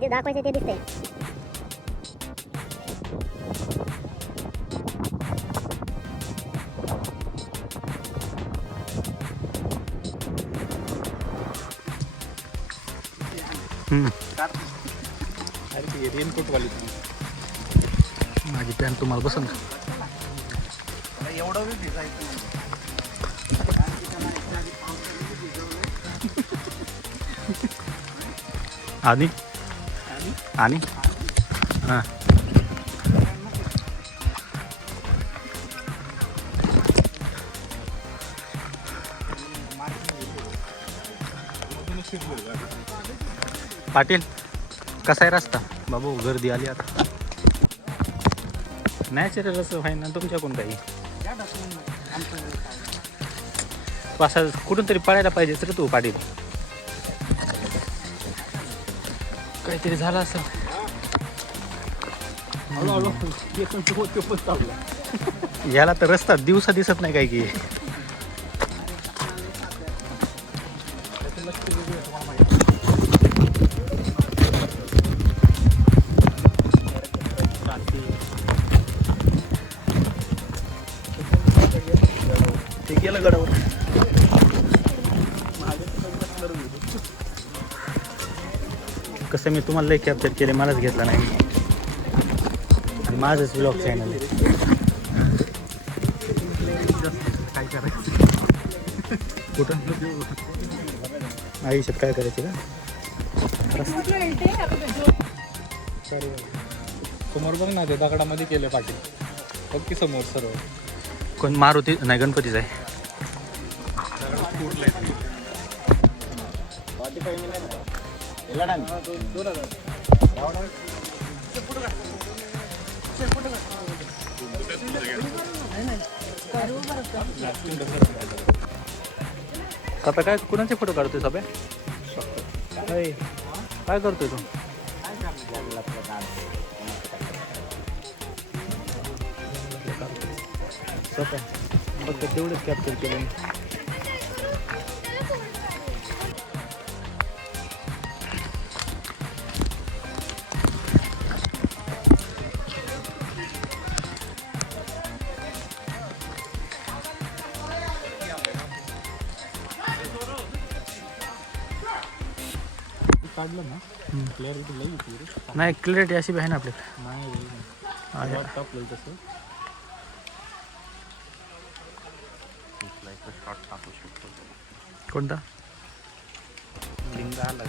जे दाखवायचं ते दिसतंय. रेनकोट वाली माझी पॅन्ट तुम्हाला बसन एवढं बी भिजायचं आणि आणि हां पाटील कसा आहे रस्ता बाबू गर्दी आली आता नॅचरल असं आहे ना तुमच्याकडून काही असा कुठून तरी पळायला पाहिजे तर तू पाटील काहीतरी झालं असं याला तर रस्ता दिवसा दिसत नाही काय की गेलं गडावर कसं मी तुम्हाला लई कॅप्चर केले मलाच घेतला नाही आणि माझंच ब्लॉग चॅनल आहे काय करायचं कुठं आयुष्यात काय करायचं का समोर बघ ना ते दगडामध्ये केलं पाटील बघ की समोर सर्व कोण मारुती नाही गणपतीच आहे आता काय कुणाचे फोटो काढतोय सभे काय करतोय तू फक्त तेवढंच कॅप्चर केलं काढलं ना क्लॅरिटी लई येते रे. नाही क्लॅरिटी अशी बी आहे ना आपल्याला नाही टाकलं तसं कोणता लिंग आला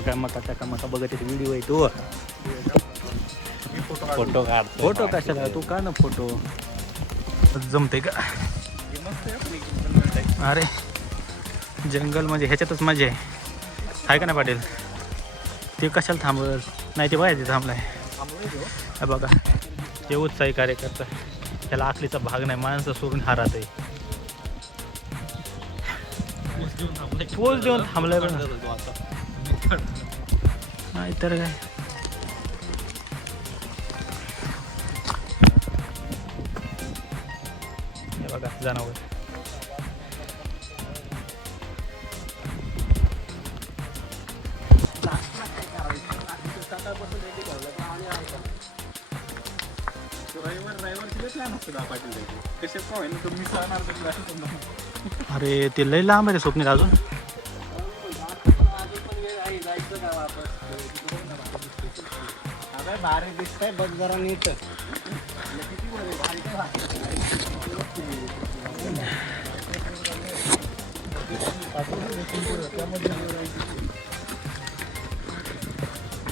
काय मका त्या मका बघत व्हिडिओ आहे तू फोटो काढ फोटो कशाला तू का ना फोटो जमते का अरे जंगल म्हणजे ह्याच्यातच मजा आहे का ना पाटील ते कशाला थांबल नाही ते बाहेर थांबलाय बघा ते उत्साही कार्यकर्ता त्याला आखलीचा भाग नाही माणसं सोडून हारात आहे पोच देऊन थांबलाय बघा नाही तर काय हे बघा जनावर अरे ते लय लांब आहे रे स्वप्नील अजून भारी दिसतंय बघ जरा नीट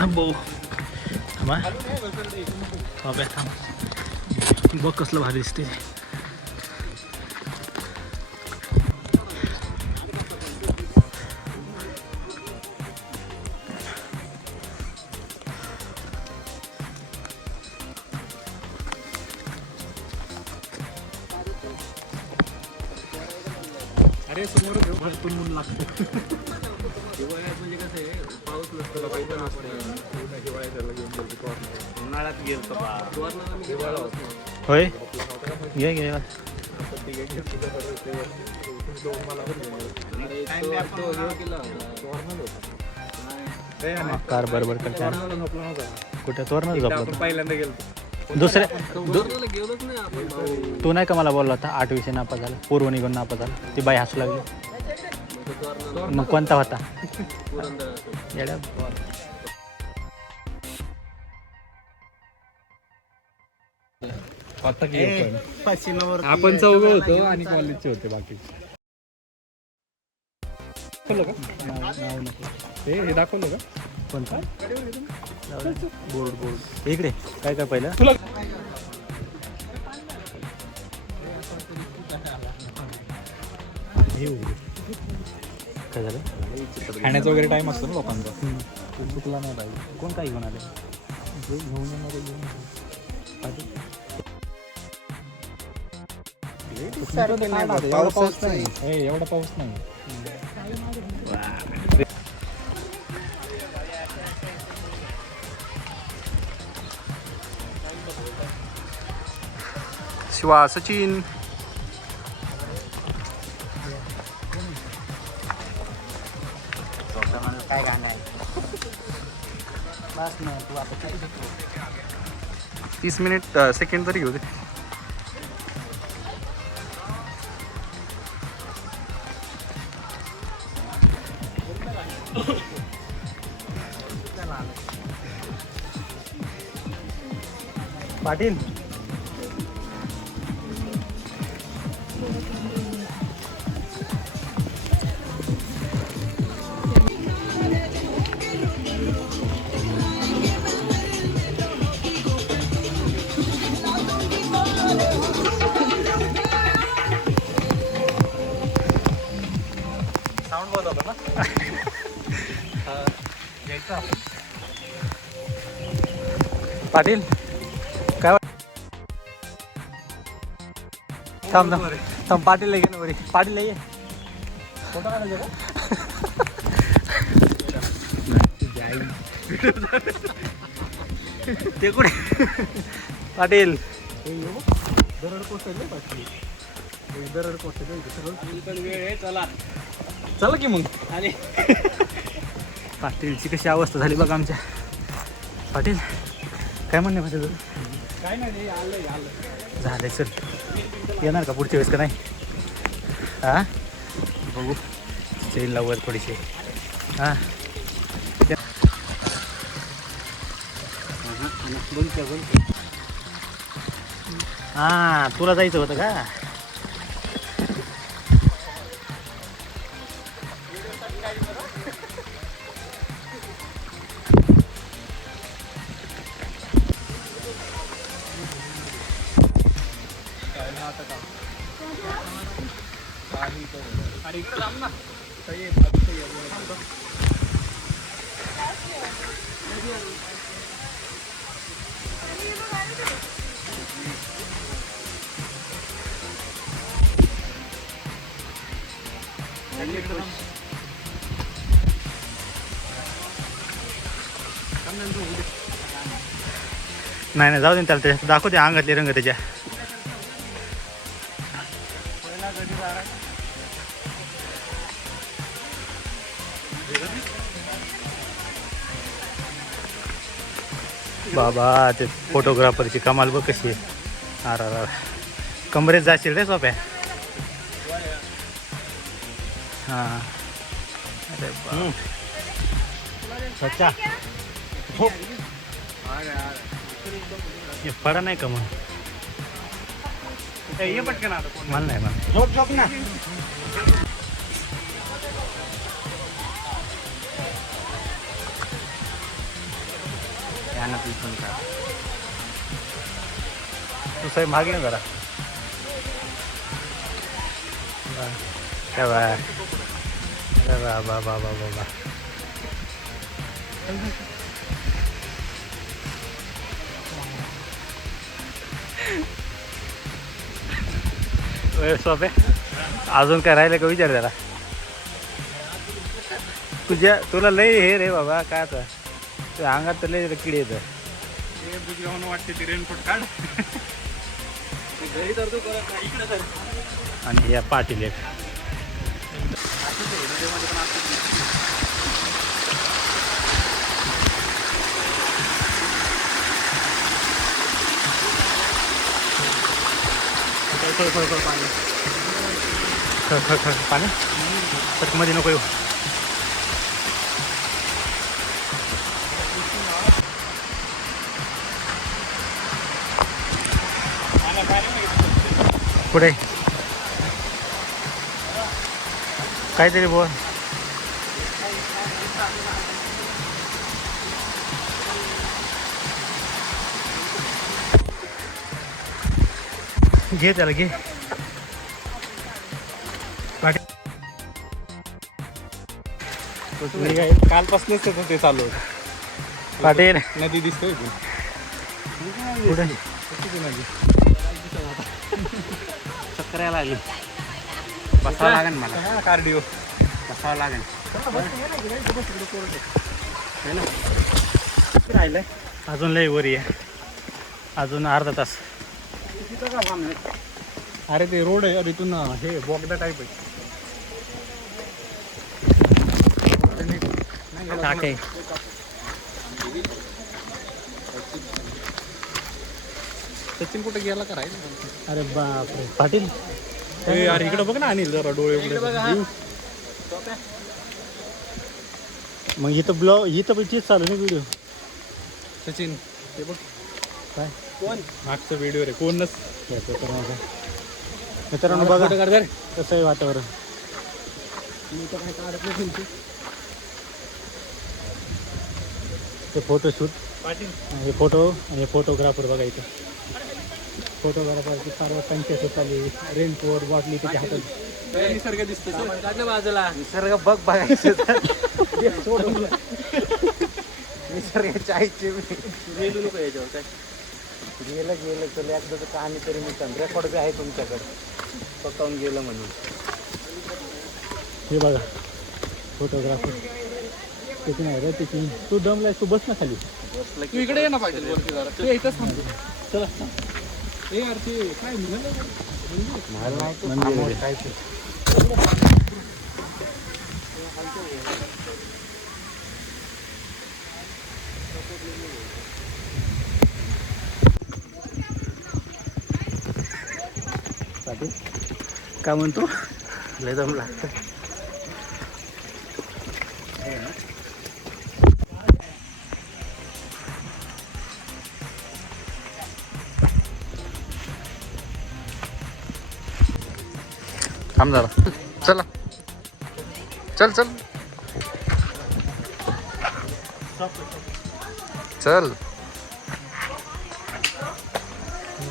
भाऊ बघ कसलं भारी दिसते अरे समोर भरपूर ऊन लागतं म्हणजे कसं आहे उन्हाळ्यात गेलो होय घे घे कार बरोबर करते कुठे तोरणच झोपलो पहिल्यांदा गेलो दुसऱ्या गेलोच नाही आपण तू नाही का मला बोलला होता 8 विषय नापास झाला पूर्व निघून नापास झाला ती बाई हसू लागली मग कोणता होता येड्या आता आपण चौघ होतो आणि कॉलेजचे होते बाकी दाखवलं का नाव नको हे दाखवलं का कोणता बोर्ड इकडे काय काय पहिलं तुला काय झालं खाण्याचा वगैरे टाइम असतो ना लोकांचा चुकला नाही पाहिजे कोण काय घेऊन आले घेऊन येणार घेऊन एवढा पाऊस नाही एवढा पाऊस नाही शिवा सचिन काय गाणं आहे बस ना तू आता 30 मिनिट सेकंड तरी घेऊ दे पाटील साऊंड बोलवलं ना पाटील काय थांब थांब थांब पाटील घे ना बरी पाटील ये फोटो काढायचा ते कुठे पाटील दरड कोसळले बाकी दरड कोसळले वेळ आहे चला चला की मग आणि पाटीलची कशी अवस्था झाली बघा आमच्या पाटील काय म्हणणे पाटील काय नाही आलं झालंय सर येणार का पुढच्या वेळेस का नाही हां बघू चेन लावूया थोडीशी हां हां तुला जायचं होतं का आणि इकडे लांब ना नाही नाही जाऊ दे ना त्याला त्याच्या दाखवते अंगातले रंग त्याच्या बाबा ते फोटोग्राफरची कमाल बघ कशी आहे अरे कमरेत जाशील रे सोप्या हां अरे बा सच्चा हो हे पडा नाही का मग ये पटकन आता कोण मला नाही मला झोप झोप ना तू साहेब मागे ना जरा बा बा सोपे अजून काय राहिलं का विचार जरा तुला लय हे रे बाबा काय आता तुझ्या अंगात तर लय किडे येतं वाटते ती रेनकोट काढ. घरी तर तू करत नाही, इकडे तर. आणि या पाटील एक पाणी मध्ये नको येऊ. पुढे काहीतरी बोल. घे त्याला घे. कालपासूनच ते चालू होतं. पाटील नदी दिसतोय पुढे नदी. चक्कर यायला लागली. बसावं लागेल मला. कार्डिओ बसावं लागेल. राहिलंय अजून लय वरी आहे. अजून अर्धा तास. अरे ते रोड आहे. अरे इथून हे बोगदा टाईप आहे. टाके सचिन कुठे गेला का राहील. अरे बापरे पाटील अरे इकडे बघ ना अनिल जरा डोळे उघडे. मग इथं इथं पण तीच चालू नाही व्हिडिओ. सचिन ते बघ काय कोण मागचा व्हिडिओ रे कोण नस. मित्रांनो बघा कसं आहे वातावरण. ते फोटोशूट हे फोटो आणि फोटोग्राफर बघा इथे. फोटोग्राफरची फार संख्या चालली. रेनकोट बाटली त्याच्या हातात. निसर्ग दिसतो बाजूला निसर्ग बघ बघायचं. निसर्गाच्या आईचे गेलो नको याच्यावर काय. गेलं तर एकदा कहाणी तरी मी रेकॉर्ड बी आहे तुमच्याकडे. स्वतःहून गेलं म्हणून. हे बघा फोटोग्राफर त्याची नाही रे त्याची. तू दमलाय तू बस ना खाली. तू इकडे ये ना पाटील वरती जरा. तू इथंच थांबतो. चला ए यार ते काय मंदिर काय ते काय म्हणतो लय दम लागतं. थांब जरा. चला चल चल चल.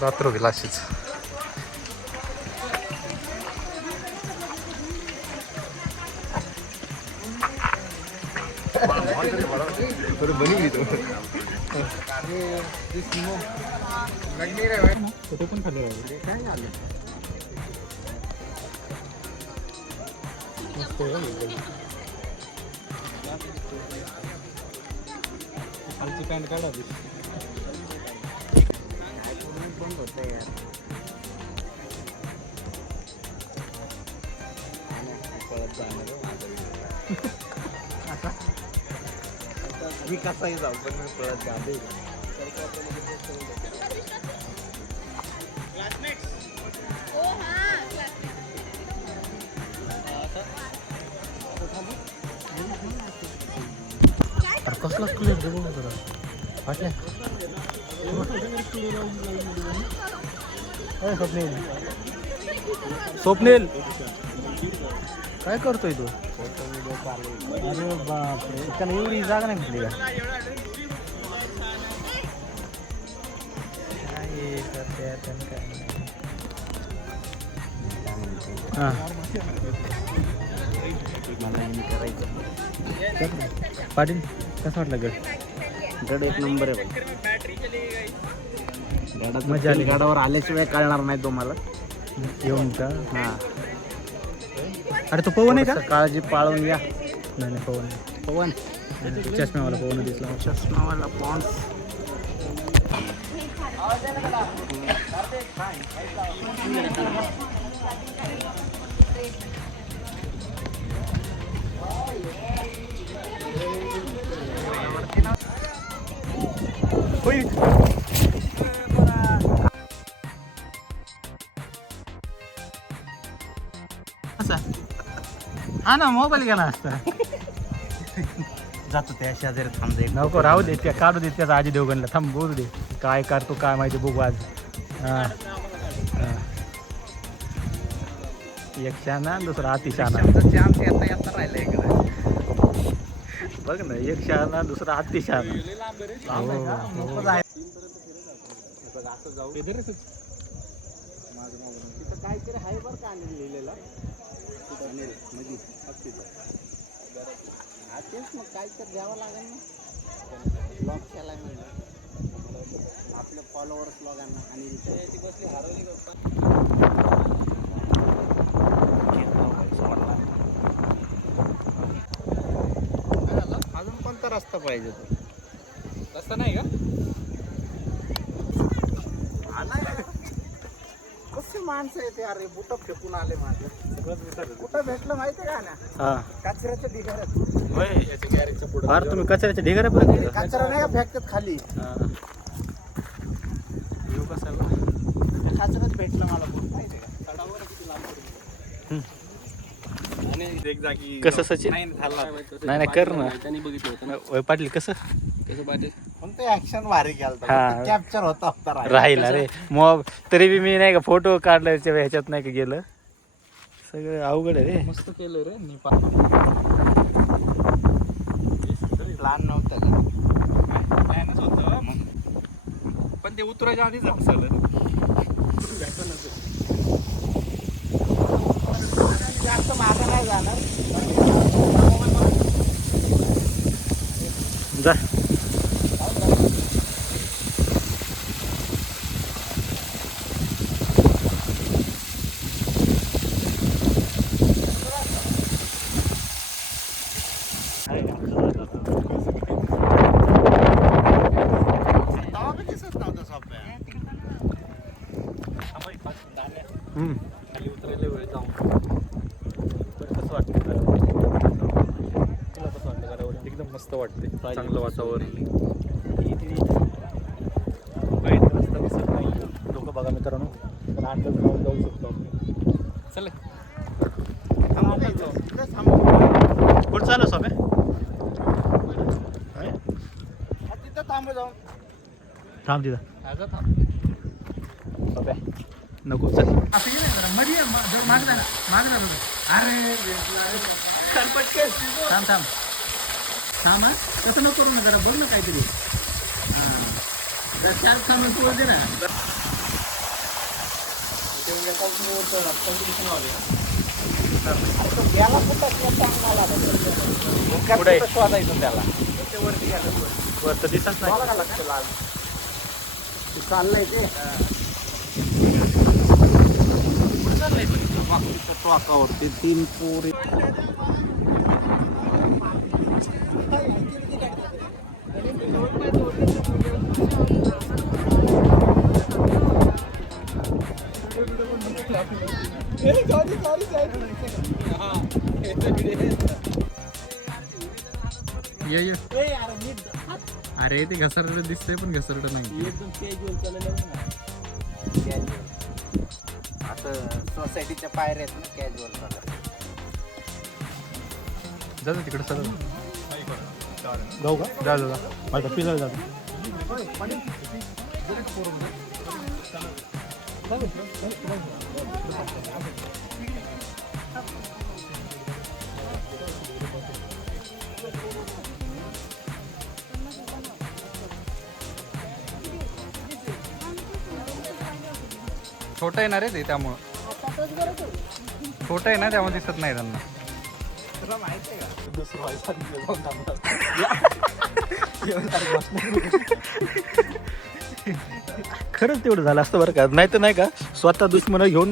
रात्र गेला अशीच. फोटो पण खाली राहिले. काय आलं खालची पॅन्ट काढा. बंद होत यार. पळत जाणार आता मी कसाही जाऊ पण मी पळत जाते. कसला क्लिअर दे बघू जरा वाटल्या. स्वप्नील काय करतोय तू. अरे बापरे त्याला एवढी जागा नाही भेटली का. काय करते काय हां पाटील कसं वाटलं गड एक नंबर आहे. मजा आली. गडावर आल्याशिवाय कळणार नाही तुम्हाला. येऊन का. हा अरे तो पवन आहे का. काळजी पाळून या. नाही पवन पवन चष्म्यावाला पवन दिसला चष्मावाला पॉन्स हा ना मोबाईल गेला असता जातो त्या शेजारी थांबते नको राहू दे त्या काढू दे त्याचा आजी देवगणला थांब बोलू दे काय करतो काय माहिती बघू आज हा एक शहाणा दुसरा अतिशहाणा आमच्या येता राहिला इकडे बघ ना एक शहाणा दुसरा अतिशहाणा काहीतरी आहे बरं का अनिल लिहिलेलं तेच मग काहीतरी द्यावं लागेल ना ब्लॉग केलाय म्हणलं आपल्या फॉलोअर्स लोकांना आणि ती बसली हरवली अजून कोणता रस्ता पाहिजे तो रस्ता नाही का कसे माणसं येते अरे बुट फेकून आले माझं कुठं भेटलं माहिती का ना हा कचऱ्याच्या ढिगाऱ्यात अरे तुम्ही कचऱ्याच्या ढिगाऱ्या पण कचरा नाही का फेकतात खाली कचऱ्यात भेटलं मला बुट माहिती का तडावर एक जागी कसं सचिन नाही कर ना त्यांनी बघितलं वय पाटील कसं पाटील पण ते ऍक्शन भारी केलं हा. कॅप्चर होता राहिला रे मग तरी बी मी नाही का फोटो काढल्याच्या ह्याच्यात नाही का गेलं सगळं अवघड आहे रे मस्त केलं रे प्लॅन नव्हता प्लॅनच होतं पण ते उतरायच्या आधीच झालं जास्त मागं नाही जाणार जा खाली उतरायला वेळ जाऊन कसं वाटतं तुला कसं वाटतं जरा एकदम मस्त वाटते चांगलं वातावरण रस्ता दिसत नाही लोक बघा मित्रांनो पण अंडर ग्राउंड जाऊ शकतो चल कुठं चालू सोबे तिथं थांबू जाऊन थांब तिथं आता थांब सोबे नको चल थांब थांब थांब हा तसं नको करू ना जरा बघ ना काहीतरी हां जरा चार थांबून तू दे ना गेला कुठं चांगला पुढे शोधायचं त्याला वरतं दिसत नाही मला लक्ष लाल चाललंय ते टोकावरती 3 पोरी ये अरे ते घसरड दिसतंय पण घसरड नाही एकदम आता सोसायटीच्या पायऱ्या आहेत ना कॅज्युअल जाऊ तिकडे सर जाऊ का जा जा माझा पिझ्झा जातो छोटं आहे ना रे ते त्यामुळं छोटं आहे ना त्यामुळे दिसत नाही त्यांना खरंच तेवढं झालं असतं बरं का नाही तर नाही का स्वतः दुश्मन घेऊन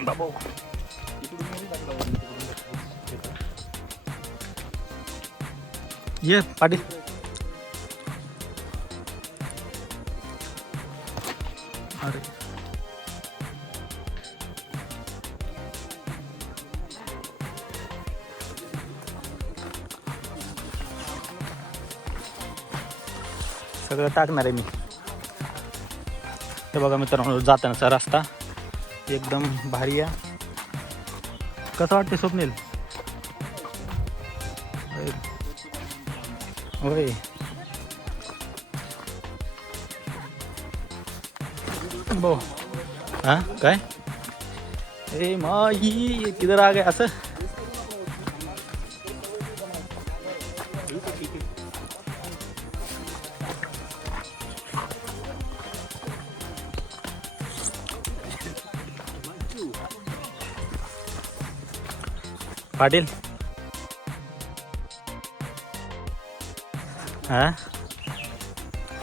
बाबा ये पाटील. अरे सगळं टाकणार आहे मी. हे बघा मित्रांनो, जातानाचा रस्ता एकदम भारी आहे. कसं वाटते स्वप्नील? होय बो. हाँ काय? ए माई किधर आ गए असं? पाटील हाँ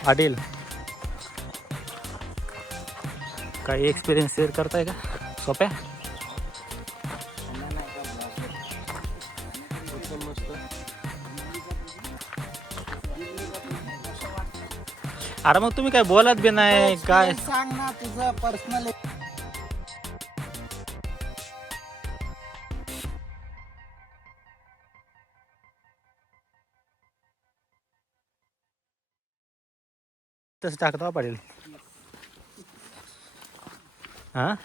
पाटील काही एक्सपिरियन्स शेअर करताय का सोप्या? अरे मग तुम्ही काय बोलत बी नाही काय? सांग ना तुझं पर्सनल. तसं टाकतो पाटील. हां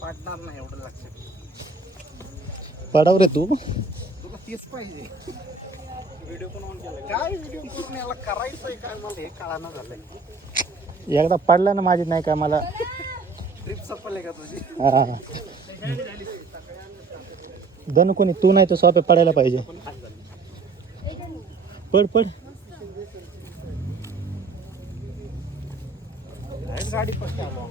पाडणार नाही एवढं लक्षात. पडाव रे तू. तुला तेच पाहिजे. व्हिडिओ पण ऑन केला काय? व्हिडिओ करून याला करायचंय काय मला हे कळानं झालंय. एकदा पडला ना माझी नाही का मला. ट्रिप सफल आहे का तुझी? हा दन कोणी तू नाही तर सोप्या पडायला पाहिजे. पड पड. गाडी पडते आलो.